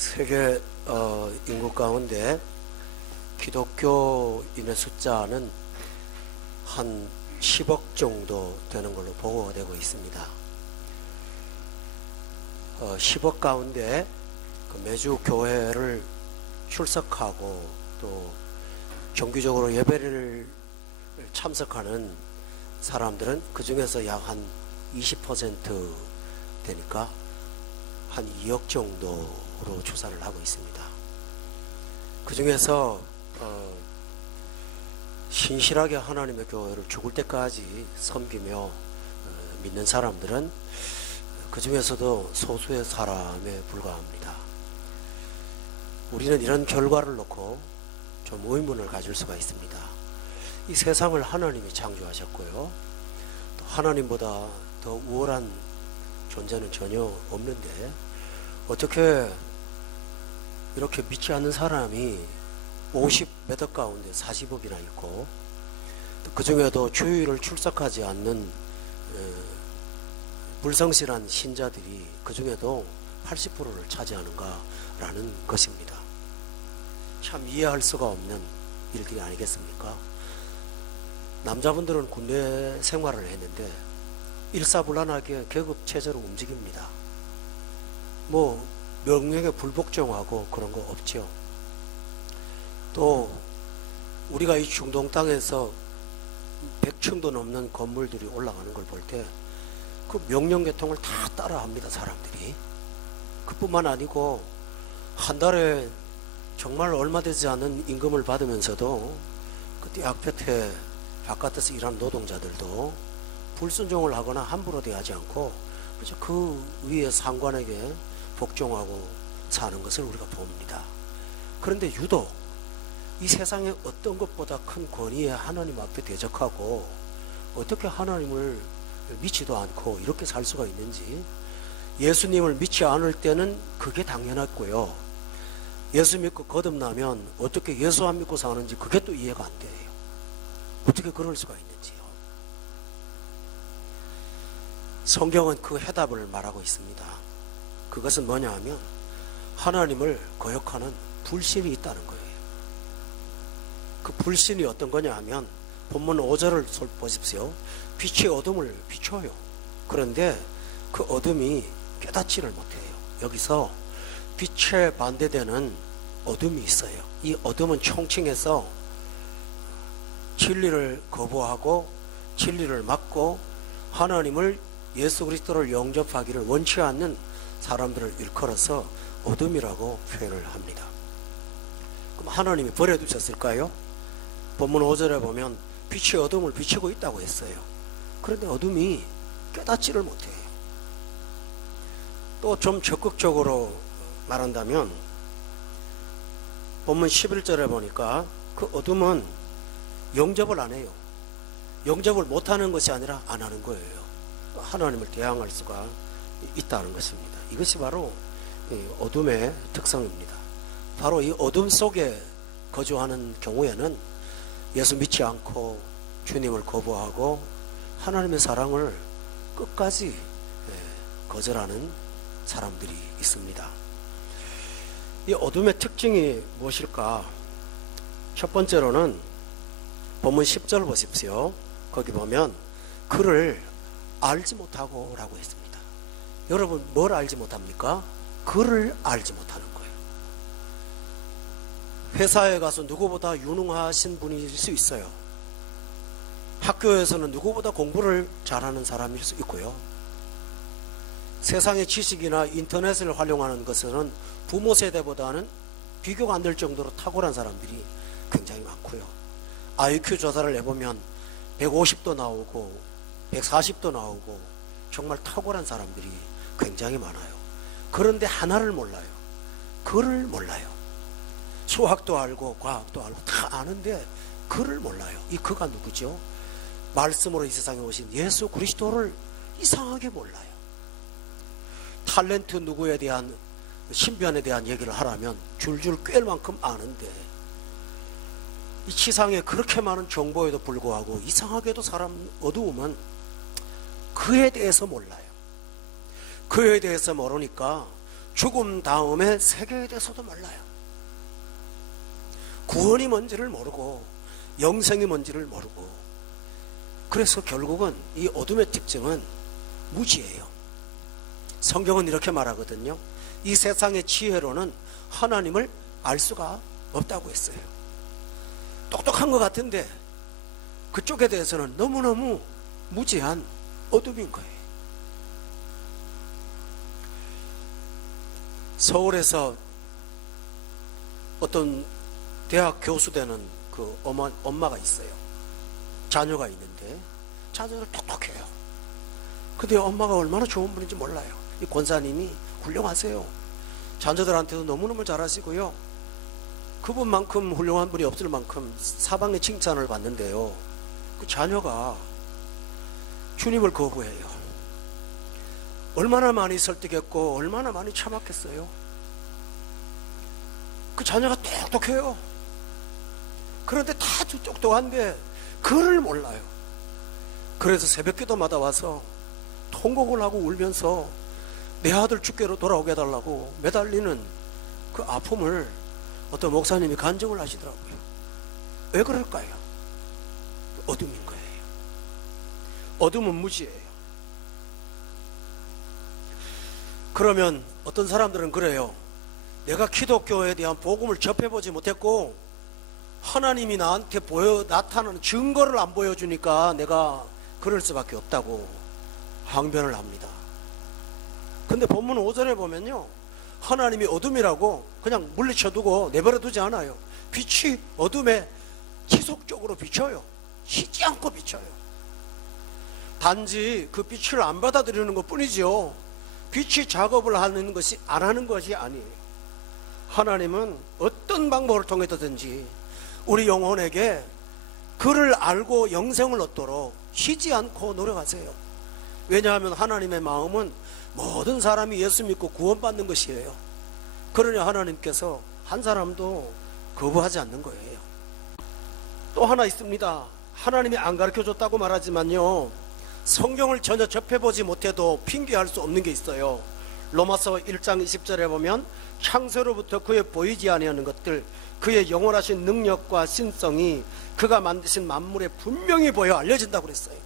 세계 인구 가운데 기독교인의 숫자는 한 10억 정도 되는 걸로 보고되고 있습니다. 10억 가운데 매주 교회를 출석하고 또 정기적으로 예배를 참석하는 사람들은 그 중에서 약 한 20% 되니까 한 2억 정도로 추산을 하고 있습니다. 그 중에서 신실하게 하나님의 교회를 죽을 때까지 섬기며 믿는 사람들은 그 중에서도 소수의 사람에 불과합니다. 우리는 이런 결과를 놓고 좀 의문을 가질 수가 있습니다. 이 세상을 하나님이 창조하셨고요, 또 하나님보다 더 우월한 존재는 전혀 없는데 어떻게 이렇게 믿지 않는 사람이 50몇 억 가운데 40억이나 있고, 그 중에도 주일을 출석하지 않는 불성실한 신자들이 그 중에도 80%를 차지하는가라는 것입니다. 참 이해할 수가 없는 일들이 아니겠습니까? 남자분들은 군대 생활을 했는데 일사불란하게 계급체제로 움직입니다. 뭐 명령에 불복종하고 그런 거 없죠. 또 우리가 이 중동 땅에서 100층도 넘는 건물들이 올라가는 걸 볼 때 그 명령 계통을 다 따라합니다, 사람들이. 그뿐만 아니고 한 달에 정말 얼마 되지 않은 임금을 받으면서도 그때 약볕에 바깥에서 일하는 노동자들도 불순종을 하거나 함부로 대하지 않고 그저 그 위에 상관에게 복종하고 사는 것을 우리가 봅니다. 그런데 유독 이 세상에 어떤 것보다 큰 권위에 하나님 앞에 대적하고 어떻게 하나님을 믿지도 않고 이렇게 살 수가 있는지, 예수님을 믿지 않을 때는 그게 당연했고요, 예수 믿고 거듭나면 어떻게 예수 안 믿고 사는지 그게 또 이해가 안 돼요. 어떻게 그럴 수가 있는지요. 성경은 그 해답을 말하고 있습니다. 그것은 뭐냐 하면 하나님을 거역하는 불신이 있다는 거예요. 그 불신이 어떤 거냐 하면 본문 5절을 보십시오. 빛이 어둠을 비춰요. 그런데 그 어둠이 깨닫지를 못해요. 여기서 빛에 반대되는 어둠이 있어요. 이 어둠은 총칭해서 진리를 거부하고 진리를 막고 하나님을, 예수 그리스도를 영접하기를 원치 않는 사람들을 일컬어서 어둠이라고 표현을 합니다. 그럼 하나님이 버려두셨을까요? 본문 5절에 보면 빛이 어둠을 비추고 있다고 했어요. 그런데 어둠이 깨닫지를 못해요. 또 좀 적극적으로 말한다면 본문 11절에 보니까 그 어둠은 영접을 안 해요. 영접을 못하는 것이 아니라 안 하는 거예요. 하나님을 대항할 수가 있다는 것입니다. 이것이 바로 어둠의 특성입니다. 바로 이 어둠 속에 거주하는 경우에는 예수 믿지 않고 주님을 거부하고 하나님의 사랑을 끝까지 거절하는 사람들이 있습니다. 이 어둠의 특징이 무엇일까? 첫 번째로는 본문 10절 보십시오. 거기 보면 그를 알지 못하고 라고 했습니다. 여러분 뭘 알지 못합니까? 그를 알지 못하는 거예요. 회사에 가서 누구보다 유능하신 분일 수 있어요. 학교에서는 누구보다 공부를 잘하는 사람일 수 있고요. 세상의 지식이나 인터넷을 활용하는 것은 부모 세대보다는 비교가 안 될 정도로 탁월한 사람들이 굉장히 많고요. IQ 조사를 해보면 150도 나오고 140도 나오고 정말 탁월한 사람들이 굉장히 많아요. 그런데 하나를 몰라요. 그를 몰라요. 수학도 알고 과학도 알고 다 아는데 그를 몰라요. 이 그가 누구죠? 말씀으로 이 세상에 오신 예수 그리스도를 이상하게 몰라요. 탤런트 누구에 대한 신변에 대한 얘기를 하라면 줄줄 꿰을 만큼 아는데 이 지상에 그렇게 많은 정보에도 불구하고 이상하게도 사람 어두움은 그에 대해서 몰라요. 그에 대해서 모르니까 죽음 다음에 세계에 대해서도 몰라요. 구원이 뭔지를 모르고 영생이 뭔지를 모르고, 그래서 결국은 이 어둠의 특징은 무지예요. 성경은 이렇게 말하거든요. 이 세상의 지혜로는 하나님을 알 수가 없다고 했어요. 똑똑한 것 같은데 그쪽에 대해서는 너무너무 무지한 어둠인 거예요. 서울에서 어떤 대학 교수 되는 그 엄마가 있어요. 자녀가 있는데 자녀는 똑똑해요. 근데 엄마가 얼마나 좋은 분인지 몰라요. 이 권사님이 훌륭하세요. 자녀들한테도 너무너무 잘하시고요. 그분만큼 훌륭한 분이 없을 만큼 사방의 칭찬을 받는데요, 그 자녀가 주님을 거부해요. 얼마나 많이 설득했고 얼마나 많이 참았겠어요. 그 자녀가 똑똑해요. 그런데 다 똑똑한데 글을 몰라요. 그래서 새벽기도마다 와서 통곡을 하고 울면서 내 아들 주께로 돌아오게 해달라고 매달리는 그 아픔을 어떤 목사님이 간증을 하시더라고요. 왜 그럴까요? 어둠인 거예요. 어둠은 무지예요. 그러면 어떤 사람들은 그래요. 내가 기독교에 대한 복음을 접해보지 못했고 하나님이 나한테 나타나는 증거를 안 보여주니까 내가 그럴 수밖에 없다고 항변을 합니다. 근데 본문 5절에 보면요, 하나님이 어둠이라고 그냥 물리쳐두고 내버려두지 않아요. 빛이 어둠에 지속적으로 비쳐요. 쉬지 않고 비쳐요. 단지 그 빛을 안 받아들이는 것 뿐이죠. 빛이 작업을 하는 것이 안 하는 것이 아니에요. 하나님은 어떤 방법을 통해서든지 우리 영혼에게 그를 알고 영생을 얻도록 쉬지 않고 노력하세요. 왜냐하면 하나님의 마음은 모든 사람이 예수 믿고 구원받는 것이에요. 그러니 하나님께서 한 사람도 거부하지 않는 거예요. 또 하나 있습니다. 하나님이 안 가르쳐줬다고 말하지만요, 성경을 전혀 접해보지 못해도 핑계할 수 없는 게 있어요. 로마서 1장 20절에 보면 창세로부터 그의 보이지 아니하는 것들, 그의 영원하신 능력과 신성이 그가 만드신 만물에 분명히 보여 알려진다고 그랬어요.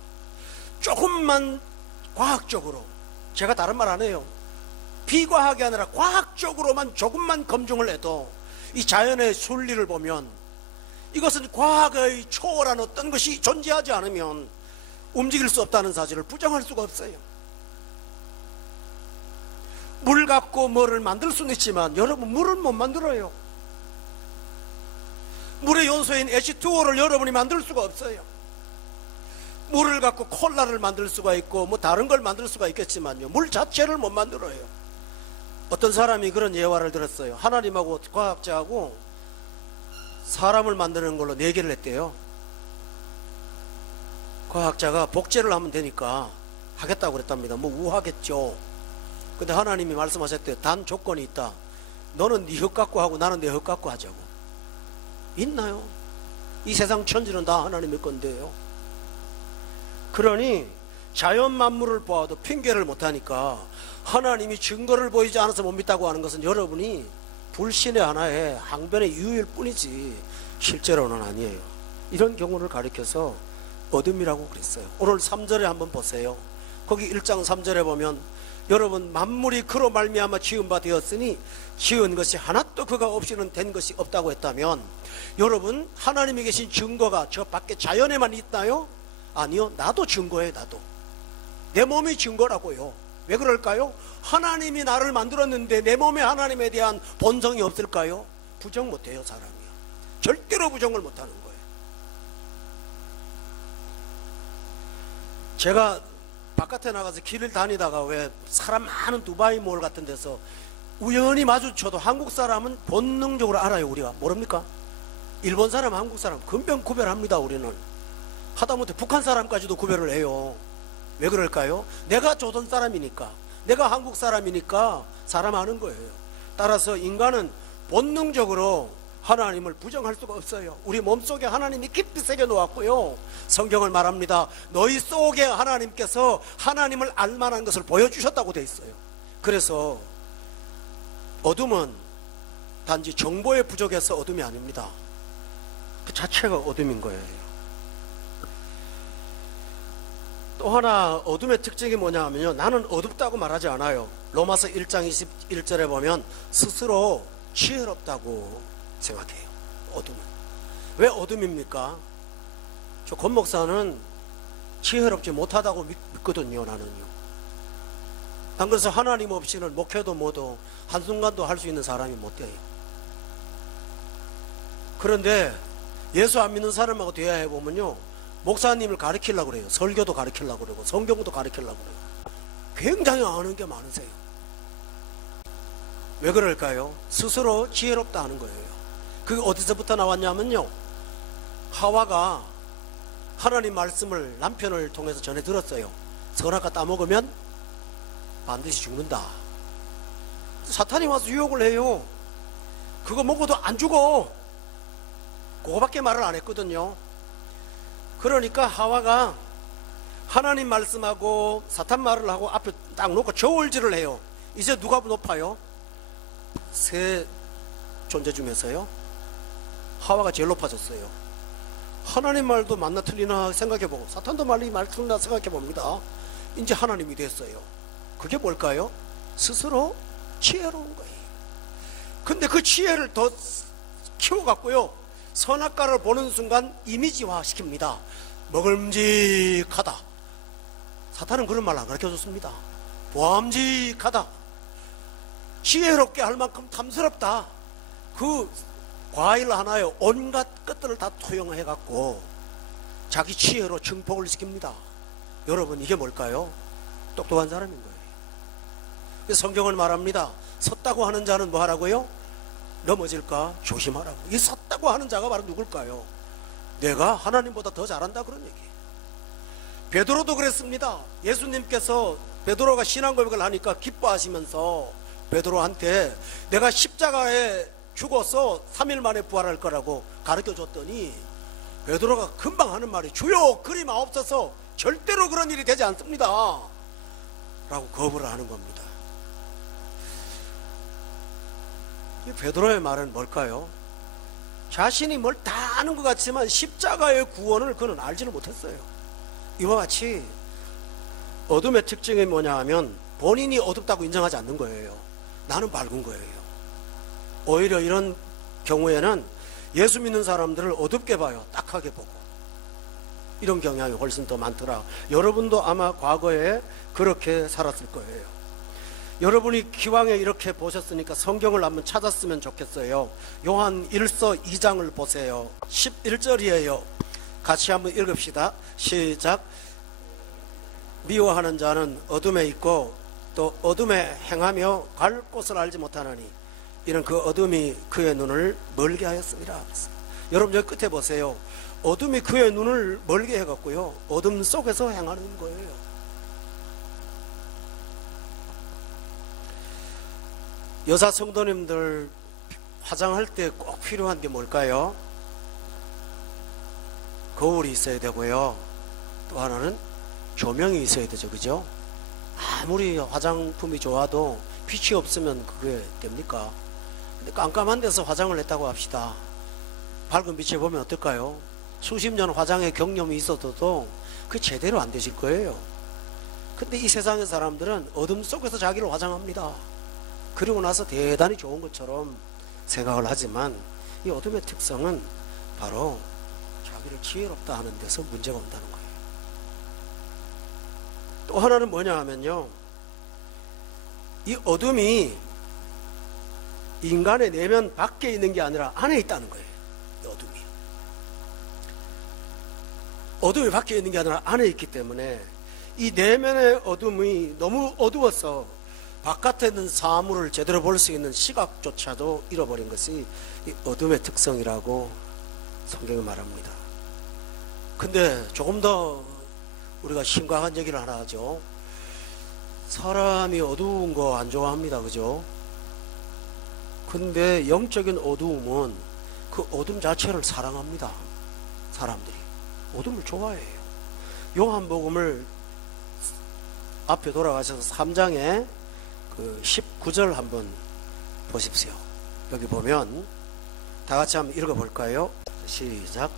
조금만 과학적으로, 제가 다른 말 안 해요. 비과학이 아니라 과학적으로만 조금만 검증을 해도 이 자연의 순리를 보면 이것은 과학의 초월한 어떤 것이 존재하지 않으면 움직일 수 없다는 사실을 부정할 수가 없어요. 물 갖고 뭐를 만들 수는 있지만 여러분, 물은 못 만들어요. 물의 요소인 H2O를 여러분이 만들 수가 없어요. 물을 갖고 콜라를 만들 수가 있고 뭐 다른 걸 만들 수가 있겠지만요, 물 자체를 못 만들어요. 어떤 사람이 그런 예화를 들었어요. 하나님하고 과학자하고 사람을 만드는 걸로 내기를 했대요. 과학자가 복제를 하면 되니까 하겠다고 그랬답니다. 뭐 우하겠죠. 근데 하나님이 말씀하셨대요. 단 조건이 있다. 너는 네 흙 갖고 하고 나는 내 흙 갖고 하자고. 있나요? 이 세상 천지는 다 하나님의 건데요. 그러니 자연 만물을 보아도 핑계를 못하니까 하나님이 증거를 보이지 않아서 못 믿다고 하는 것은 여러분이 불신의 하나의 항변의 이유일 뿐이지 실제로는 아니에요. 이런 경우를 가리켜서 어둠이라고 그랬어요. 오늘 3절에 한번 보세요. 거기 1장 3절에 보면 여러분, 만물이 그로 말미암아 지은 바 되었으니 지은 것이 하나도 그가 없이는 된 것이 없다고 했다면, 여러분, 하나님이 계신 증거가 저 밖에 자연에만 있나요? 아니요. 나도 증거예요. 나도. 내 몸이 증거라고요. 왜 그럴까요? 하나님이 나를 만들었는데 내 몸에 하나님에 대한 본성이 없을까요? 부정 못해요. 사람이요. 절대로 부정을 못하는 거예요. 제가 바깥에 나가서 길을 다니다가 왜 사람 많은 두바이 몰 같은 데서 우연히 마주쳐도 한국 사람은 본능적으로 알아요. 우리가 모릅니까? 일본 사람, 한국 사람 금방 구별합니다. 우리는 하다못해 북한 사람까지도 구별을 해요. 왜 그럴까요? 내가 조선 사람이니까, 내가 한국 사람이니까 사람 아는 거예요. 따라서 인간은 본능적으로 하나님을 부정할 수가 없어요. 우리 몸속에 하나님이 깊이 새겨 놓았고요, 성경을 말합니다. 너희 속에 하나님께서 하나님을 알만한 것을 보여주셨다고 돼 있어요. 그래서 어둠은 단지 정보의 부족에서 어둠이 아닙니다. 그 자체가 어둠인 거예요. 또 하나 어둠의 특징이 뭐냐 하면요, 나는 어둡다고 말하지 않아요. 로마서 1장 21절에 보면 스스로 지혜롭다고 생각해요. 어둠은. 왜 어둠입니까? 저 권 목사는 지혜롭지 못하다고 믿거든요. 나는요. 난 그래서 하나님 없이는 목회도 뭐도 한순간도 할 수 있는 사람이 못 돼요. 그런데 예수 안 믿는 사람하고 대화해 보면요, 목사님을 가르치려고 그래요. 설교도 가르치려고 그러고 성경도 가르치려고 그래요. 굉장히 아는 게 많으세요. 왜 그럴까요? 스스로 지혜롭다 하는 거예요. 그게 어디서부터 나왔냐면요, 하와가 하나님 말씀을 남편을 통해서 전해 들었어요. 선악과 따먹으면 반드시 죽는다. 사탄이 와서 유혹을 해요. 그거 먹어도 안 죽어. 그거밖에 말을 안 했거든요. 그러니까 하와가 하나님 말씀하고 사탄 말을 하고 앞에 딱 놓고 저울질을 해요. 이제 누가 높아요? 세 존재 중에서요, 하와가 제일 높아졌어요. 하나님 말도 맞나 틀리나 생각해보고 사탄도 말 틀리나 생각해봅니다. 이제 하나님이 됐어요. 그게 뭘까요? 스스로 지혜로운 거예요. 근데 그 지혜를 더 키워갖고요, 선악과를 보는 순간 이미지화 시킵니다. 먹음직하다. 사탄은 그런 말 안 가르쳐줬습니다. 보암직하다. 지혜롭게 할 만큼 탐스럽다. 그 과일 하나에 온갖 것들을 다 토용해갖고 자기 지혜로 증폭을 시킵니다. 여러분, 이게 뭘까요? 똑똑한 사람인 거예요. 그래서 성경은 말합니다. 섰다고 하는 자는 뭐 하라고요? 넘어질까 조심하라고. 이 섰다고 하는 자가 바로 누굴까요? 내가 하나님보다 더 잘한다, 그런 얘기예요. 베드로도 그랬습니다. 예수님께서 베드로가 신앙 고백을 하니까 기뻐하시면서 베드로한테 내가 십자가에 죽어서 3일 만에 부활할 거라고 가르쳐줬더니 베드로가 금방 하는 말이, 주여 그리 마옵소서, 절대로 그런 일이 되지 않습니다 라고 거부를 하는 겁니다. 이 베드로의 말은 뭘까요? 자신이 뭘 다 아는 것 같지만 십자가의 구원을 그는 알지를 못했어요. 이와 같이 어둠의 특징이 뭐냐 하면 본인이 어둡다고 인정하지 않는 거예요. 나는 밝은 거예요. 오히려 이런 경우에는 예수 믿는 사람들을 어둡게 봐요. 딱하게 보고. 이런 경향이 훨씬 더 많더라. 여러분도 아마 과거에 그렇게 살았을 거예요. 여러분이 기왕에 이렇게 보셨으니까 성경을 한번 찾았으면 좋겠어요. 요한 1서 2장을 보세요. 11절이에요. 같이 한번 읽읍시다. 시작. 미워하는 자는 어둠에 있고 또 어둠에 행하며 갈 곳을 알지 못하나니 이는 그 어둠이 그의 눈을 멀게 하였습니다. 여러분 여기 끝에 보세요. 어둠이 그의 눈을 멀게 해갖고요, 어둠 속에서 행하는 거예요. 여자 성도님들 화장할 때 꼭 필요한 게 뭘까요? 거울이 있어야 되고요, 또 하나는 조명이 있어야 되죠. 그죠? 아무리 화장품이 좋아도 빛이 없으면 그게 됩니까? 근데 깜깜한 데서 화장을 했다고 합시다. 밝은 빛에 보면 어떨까요? 수십 년 화장의 경험이 있어도 그게 제대로 안 되실 거예요. 근데 이 세상의 사람들은 어둠 속에서 자기를 화장합니다. 그리고 나서 대단히 좋은 것처럼 생각을 하지만 이 어둠의 특성은 바로 자기를 지혜롭다 하는 데서 문제가 온다는 거예요. 또 하나는 뭐냐 하면요, 이 어둠이 인간의 내면 밖에 있는 게 아니라 안에 있다는 거예요. 이 어둠이 밖에 있는 게 아니라 안에 있기 때문에 이 내면의 어둠이 너무 어두워서 바깥에 있는 사물을 제대로 볼 수 있는 시각조차도 잃어버린 것이 이 어둠의 특성이라고 성경이 말합니다. 근데 조금 더 우리가 심각한 얘기를 하나 하죠. 사람이 어두운 거 안 좋아합니다. 그죠? 근데 영적인 어두움은 그 어둠 자체를 사랑합니다. 사람들이 어둠을 좋아해요. 요한복음을 앞에 돌아가셔서 3장에 그 19절 한번 보십시오. 여기 보면 다 같이 한번 읽어볼까요? 시작.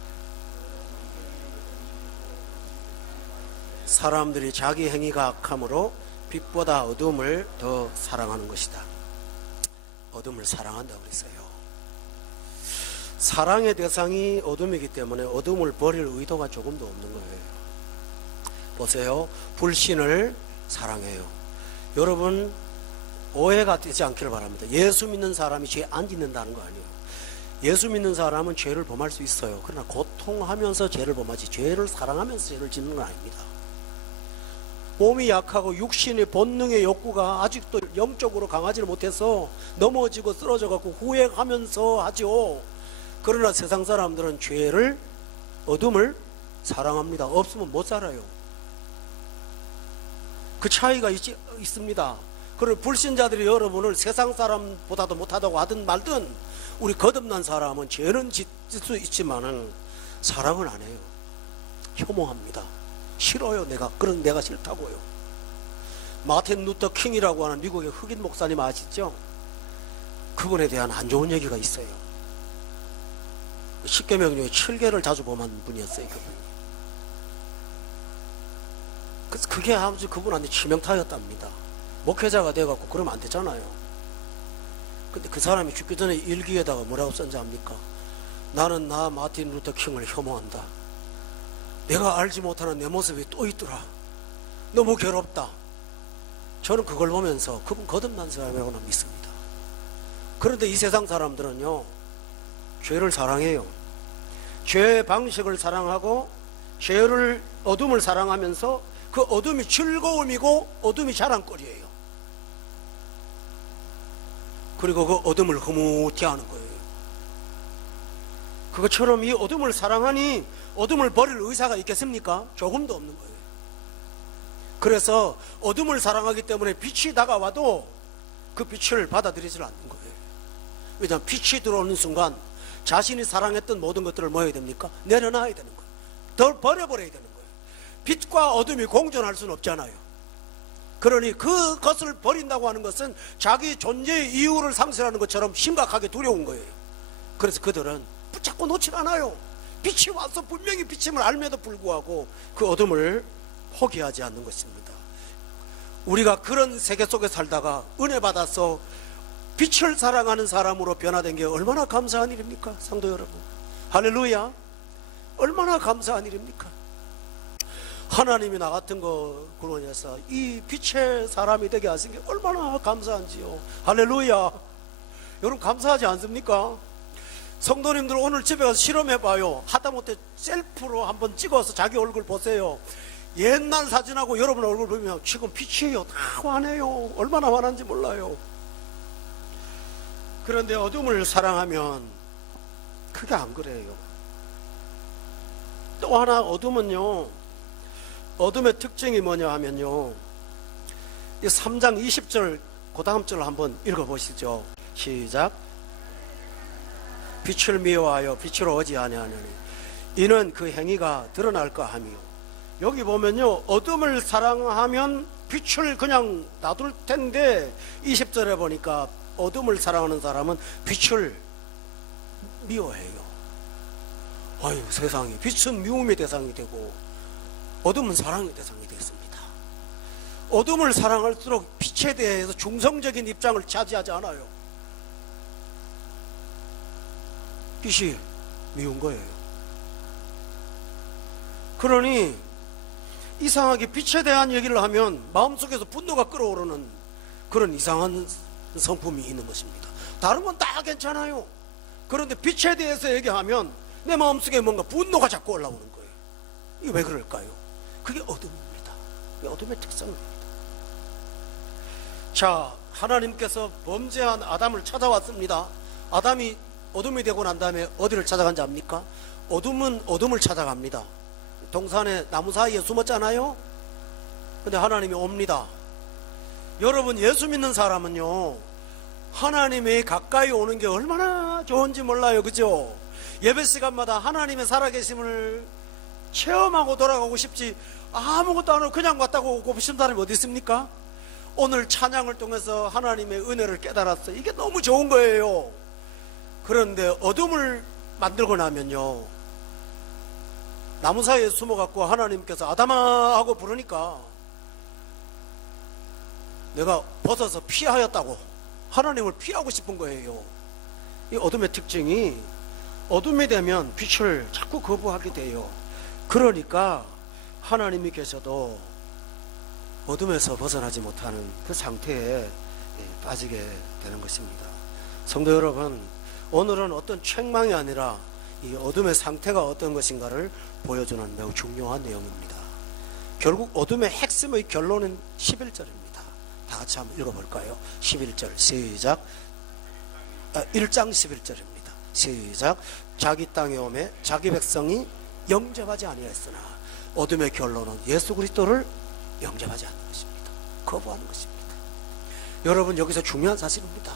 사람들이 자기 행위가 악함으로 빛보다 어둠을 더 사랑하는 것이다. 어둠을 사랑한다고 그랬어요. 사랑의 대상이 어둠이기 때문에 어둠을 버릴 의도가 조금도 없는 거예요. 보세요. 불신을 사랑해요. 여러분, 오해가 되지 않기를 바랍니다. 예수 믿는 사람이 죄 안 짓는다는 거 아니에요. 예수 믿는 사람은 죄를 범할 수 있어요. 그러나 고통하면서 죄를 범하지 죄를 사랑하면서 죄를 짓는 건 아닙니다. 몸이 약하고 육신의 본능의 욕구가 아직도 영적으로 강하지를 못해서 넘어지고 쓰러져 갖고 후회하면서 하죠. 그러나 세상 사람들은 죄를, 어둠을 사랑합니다. 없으면 못 살아요. 그 차이가 있습니다. 그리고 불신자들이 여러분을 세상 사람보다도 못하다고 하든 말든, 우리 거듭난 사람은 죄는 짓을 수 있지만은 사랑은 안 해요. 혐오합니다. 싫어요. 내가 싫다고요. 마틴 루터 킹이라고 하는 미국의 흑인 목사님 아시죠? 그분에 대한 안 좋은 얘기가 있어요. 10계명 중에 7개를 자주 범한 분이었어요. 그래서 그게 아주 그분한테 치명타였답니다. 목회자가 돼갖고 그러면 안 되잖아요. 근데 그 사람이 죽기 전에 일기에다가 뭐라고 썼는지 압니까? 나는 마틴 루터 킹을 혐오한다. 내가 알지 못하는 내 모습이 또 있더라. 너무 괴롭다. 저는 그걸 보면서 그분 거듭난 사람이라고는 믿습니다. 그런데 이 세상 사람들은요, 죄를 사랑해요. 죄의 방식을 사랑하고 죄를, 어둠을 사랑하면서 그 어둠이 즐거움이고 어둠이 자랑거리예요. 그리고 그 어둠을 흐뭇히 하는 거예요. 그것처럼 이 어둠을 사랑하니 어둠을 버릴 의사가 있겠습니까? 조금도 없는 거예요. 그래서 어둠을 사랑하기 때문에 빛이 다가와도 그 빛을 받아들이지 않는 거예요. 왜냐하면 빛이 들어오는 순간 자신이 사랑했던 모든 것들을 뭐 해야 됩니까? 내려놔야 되는 거예요. 덜 버려버려야 되는 거예요. 빛과 어둠이 공존할 수는 없잖아요. 그러니 그것을 버린다고 하는 것은 자기 존재의 이유를 상실하는 것처럼 심각하게 두려운 거예요. 그래서 그들은 붙잡고 놓질 않아요. 빛이 와서 분명히 빛임을 알면도 불구하고 그 어둠을 포기하지 않는 것입니다. 우리가 그런 세계 속에 살다가 은혜 받아서 빛을 사랑하는 사람으로 변화된 게 얼마나 감사한 일입니까? 성도 여러분, 할렐루야. 얼마나 감사한 일입니까? 하나님이 나 같은 거 구원해서 이 빛의 사람이 되게 하신 게 얼마나 감사한지요. 할렐루야. 여러분 감사하지 않습니까? 성도님들 오늘 집에 가서 실험해봐요. 하다못해 셀프로 한번 찍어서 자기 얼굴 보세요. 옛날 사진하고 여러분 얼굴 보면 지금 빛이에요. 다 환해요. 얼마나 환한지 몰라요. 그런데 어둠을 사랑하면 그게 안 그래요. 또 하나 어둠은요, 어둠의 특징이 뭐냐 하면요, 이 3장 20절 그 다음 절 한번 읽어보시죠. 시작. 빛을 미워하여 빛으로 오지 아니하느니 이는 그 행위가 드러날까 함이요. 여기 보면요, 어둠을 사랑하면 빛을 그냥 놔둘 텐데 20절에 보니까 어둠을 사랑하는 사람은 빛을 미워해요. 아유, 세상에 빛은 미움의 대상이 되고 어둠은 사랑의 대상이 됐습니다. 어둠을 사랑할수록 빛에 대해서 중성적인 입장을 차지하지 않아요. 빛이 미운 거예요. 그러니 이상하게 빛에 대한 얘기를 하면 마음속에서 분노가 끓어오르는 그런 이상한 성품이 있는 것입니다. 다른 건 다 괜찮아요. 그런데 빛에 대해서 얘기하면 내 마음속에 뭔가 분노가 자꾸 올라오는 거예요. 이게 왜 그럴까요? 그게 어둠입니다. 그게 어둠의 특성입니다. 자, 하나님께서 범죄한 아담을 찾아왔습니다. 아담이 어둠이 되고 난 다음에 어디를 찾아간지 압니까? 어둠은 어둠을 찾아갑니다. 동산에 나무 사이에 숨었잖아요. 근데 하나님이 옵니다. 여러분, 예수 믿는 사람은요, 하나님이 가까이 오는 게 얼마나 좋은지 몰라요. 그죠? 예배 시간마다 하나님의 살아계심을 체험하고 돌아가고 싶지, 아무것도 안 하고 그냥 왔다고 오고 싶은 사람이 어디 있습니까? 오늘 찬양을 통해서 하나님의 은혜를 깨달았어요. 이게 너무 좋은 거예요. 그런데 어둠을 만들고 나면요, 나무 사이에 숨어갖고 하나님께서 아담아 하고 부르니까 내가 벗어서 피하였다고 하나님을 피하고 싶은 거예요. 이 어둠의 특징이, 어둠이 되면 빛을 자꾸 거부하게 돼요. 그러니까 하나님이 계셔도 어둠에서 벗어나지 못하는 그 상태에 빠지게 되는 것입니다. 성도 여러분, 오늘은 어떤 책망이 아니라 이 어둠의 상태가 어떤 것인가를 보여주는 매우 중요한 내용입니다. 결국 어둠의 핵심의 결론은 11절입니다. 다 같이 한번 읽어볼까요? 11절 시작. 1장 11절입니다. 시작. 자기 땅에 오매 자기 백성이 영접하지 아니하였으나 어둠의 결론은 예수 그리스도를 영접하지 않는 것입니다. 거부하는 것입니다. 여러분, 여기서 중요한 사실입니다.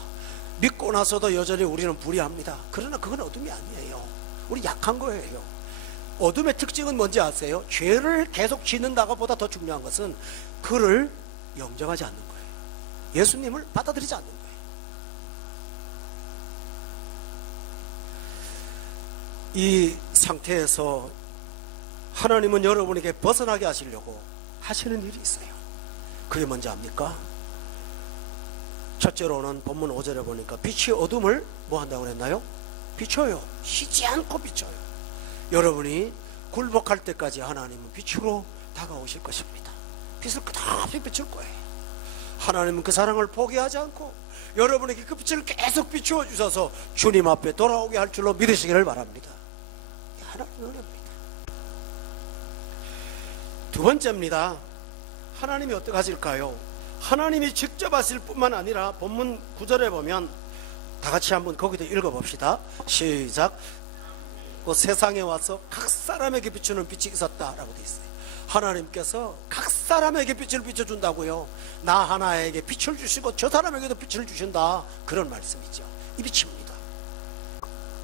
믿고 나서도 여전히 우리는 불의합니다. 그러나 그건 어둠이 아니에요. 우리 약한 거예요. 어둠의 특징은 뭔지 아세요? 죄를 계속 짓는다가 보다 더 중요한 것은 그를 영접하지 않는 거예요. 예수님을 받아들이지 않는 거예요. 이 상태에서 하나님은 여러분에게 벗어나게 하시려고 하시는 일이 있어요. 그게 뭔지 압니까? 첫째로는 본문 5절에 보니까 빛이 어둠을 뭐 한다고 그랬나요? 비춰요. 쉬지 않고 비춰요. 여러분이 굴복할 때까지 하나님은 빛으로 다가오실 것입니다. 빛을 끝없이 비출 거예요. 하나님은 그 사랑을 포기하지 않고 여러분에게 그 빛을 계속 비추어 주셔서 주님 앞에 돌아오게 할 줄로 믿으시기를 바랍니다. 하나님의 은혜입니다. 두 번째입니다. 하나님이 어떻게 하실까요? 하나님이 직접 하실 뿐만 아니라 본문 9절에 보면 다 같이 한번 거기도 읽어봅시다. 시작. 그 세상에 와서 각 사람에게 비추는 빛이 있었다라고 되어 있어요. 하나님께서 각 사람에게 빛을 비춰준다고요. 나 하나에게 빛을 주시고 저 사람에게도 빛을 주신다, 그런 말씀이죠. 이 빛입니다.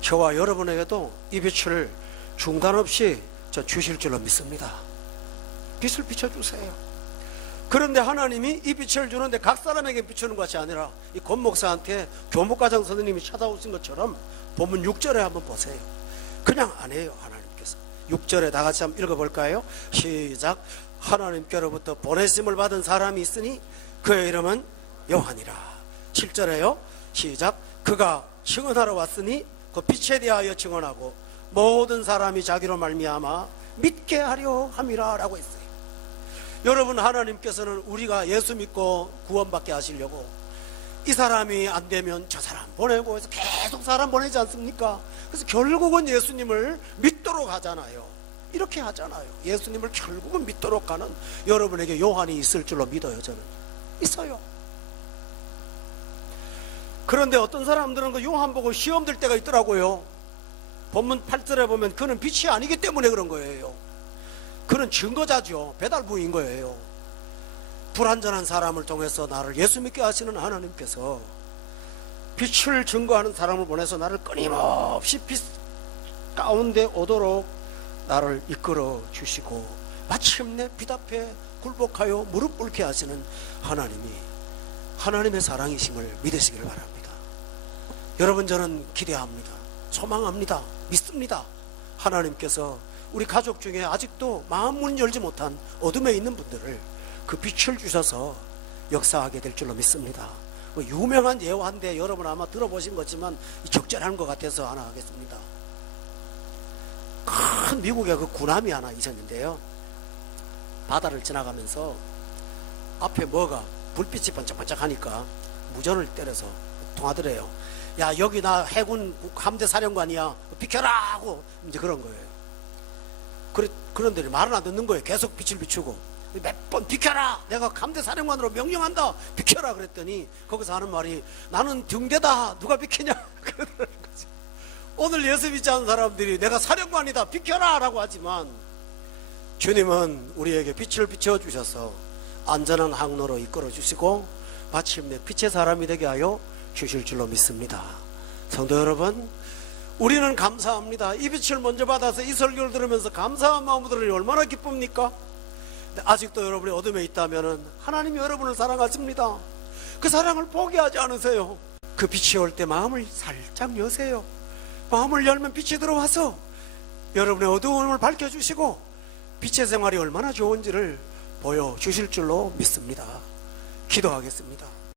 저와 여러분에게도 이 빛을 중단 없이 주실 줄로 믿습니다. 빛을 비춰주세요. 그런데 하나님이 이 빛을 주는데 각 사람에게 비추는 것이 아니라 이 권 목사한테 교목과정 선생님이 찾아오신 것처럼 본문 6절에 한번 보세요. 그냥 안 해요. 하나님께서 6절에 다 같이 한번 읽어볼까요? 시작. 하나님께로부터 보내심을 받은 사람이 있으니 그의 이름은 요한이라. 7절에요. 시작. 그가 증언하러 왔으니 그 빛에 대하여 증언하고 모든 사람이 자기로 말미암아 믿게 하려 함이라 라고 했어요. 여러분, 하나님께서는 우리가 예수 믿고 구원받게 하시려고 이 사람이 안 되면 저 사람 보내고 해서 계속 사람 보내지 않습니까? 그래서 결국은 예수님을 믿도록 하잖아요. 이렇게 하잖아요. 예수님을 결국은 믿도록 하는 여러분에게 요한이 있을 줄로 믿어요. 저는 있어요. 그런데 어떤 사람들은 그 요한 보고 시험 들 때가 있더라고요. 본문 8절에 보면 그는 빛이 아니기 때문에 그런 거예요. 그는 증거자죠. 배달부인 거예요. 불완전한 사람을 통해서 나를 예수 믿게 하시는 하나님께서 빛을 증거하는 사람을 보내서 나를 끊임없이 빛 가운데 오도록 나를 이끌어 주시고 마침내 빛 앞에 굴복하여 무릎 꿇게 하시는 하나님이 하나님의 사랑이심을 믿으시기를 바랍니다. 여러분, 저는 기대합니다. 소망합니다. 믿습니다. 하나님께서 우리 가족 중에 아직도 마음 문 열지 못한 어둠에 있는 분들을 그 빛을 주셔서 역사하게 될 줄로 믿습니다. 유명한 예화인데 여러분 아마 들어보신 거지만 적절한 것 같아서 하나 하겠습니다. 큰 미국에 그 군함이 하나 있었는데요, 바다를 지나가면서 앞에 뭐가 불빛이 번쩍번쩍 하니까 무전을 때려서 통하더래요. 야, 여기 나 해군 함대 사령관이야, 비켜라 하고 이제 그런 거예요. 그런데 말은 안 듣는 거예요. 계속 빛을 비추고 몇 번 비켜라, 내가 함대 사령관으로 명령한다, 비켜라 그랬더니 거기서 하는 말이 나는 등대다, 누가 비키냐 그러더라는 거지. 오늘 예수 믿지 않는 사람들이 내가 사령관이다, 비켜라 라고 하지만 주님은 우리에게 빛을 비춰주셔서 안전한 항로로 이끌어 주시고 마침내 빛의 사람이 되게 하여 주실 줄로 믿습니다. 성도 여러분, 우리는 감사합니다. 이 빛을 먼저 받아서 이 설교를 들으면서 감사한 마음으로 얼마나 기쁩니까? 아직도 여러분이 어둠에 있다면 하나님이 여러분을 사랑하십니다. 그 사랑을 포기하지 않으세요. 그 빛이 올 때 마음을 살짝 여세요. 마음을 열면 빛이 들어와서 여러분의 어두움을 밝혀주시고 빛의 생활이 얼마나 좋은지를 보여주실 줄로 믿습니다. 기도하겠습니다.